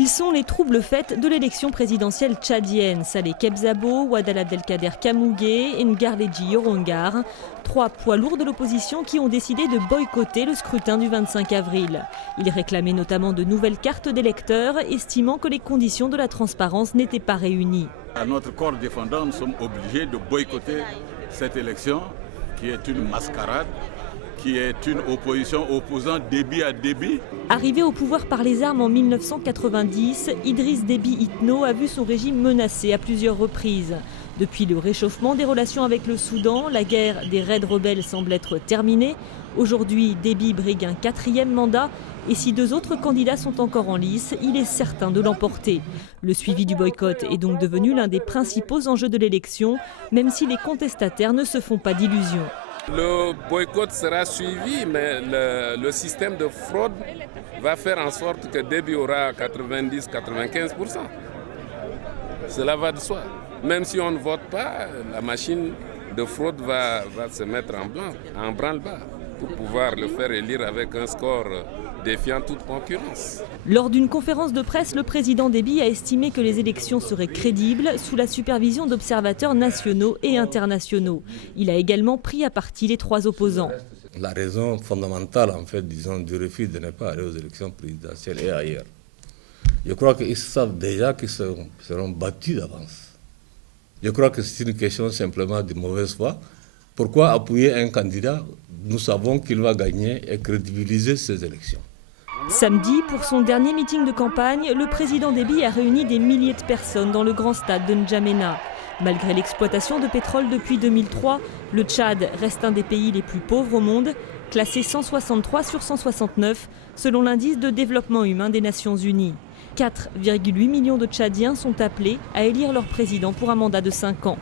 Ils sont les troubles faits de l'élection présidentielle tchadienne. Saleh Kebzabo, Ouaddara Abdelkader Kamougué et Ngarledji Yorongar. 3 poids lourds de l'opposition qui ont décidé de boycotter le scrutin du 25 avril. Ils réclamaient notamment de nouvelles cartes d'électeurs, estimant que les conditions de la transparence n'étaient pas réunies. À notre corps défendant, nous sommes obligés de boycotter cette élection qui est une mascarade, qui est une opposition opposant Déby à Déby. Arrivé au pouvoir par les armes en 1990, Idriss Déby Itno a vu son régime menacé à plusieurs reprises. Depuis le réchauffement des relations avec le Soudan, la guerre des raids rebelles semble être terminée. Aujourd'hui, Déby brigue un 4e mandat et si 2 autres candidats sont encore en lice, il est certain de l'emporter. Le suivi du boycott est donc devenu l'un des principaux enjeux de l'élection, même si les contestataires ne se font pas d'illusions. Le boycott sera suivi, mais le système de fraude va faire en sorte que Déby aura 90-95%. Cela va de soi. Même si on ne vote pas, la machine de fraude va se mettre en branle-bas pour pouvoir le faire élire avec un score défiant toute concurrence. Lors d'une conférence de presse, le président Déby a estimé que les élections seraient crédibles sous la supervision d'observateurs nationaux et internationaux. Il a également pris à partie les 3 opposants. La raison fondamentale, en fait, disons, du refus de ne pas aller aux élections présidentielles et ailleurs. Je crois qu'ils savent déjà qu'ils seront battus d'avance. Je crois que c'est une question simplement de mauvaise foi. Pourquoi appuyer un candidat? Nous savons qu'il va gagner et crédibiliser ces élections. Samedi, pour son dernier meeting de campagne, le président Déby a réuni des milliers de personnes dans le grand stade de N'Djamena. Malgré l'exploitation de pétrole depuis 2003, le Tchad reste un des pays les plus pauvres au monde, classé 163 sur 169 selon l'indice de développement humain des Nations Unies. 4,8 millions de Tchadiens sont appelés à élire leur président pour un mandat de 5 ans.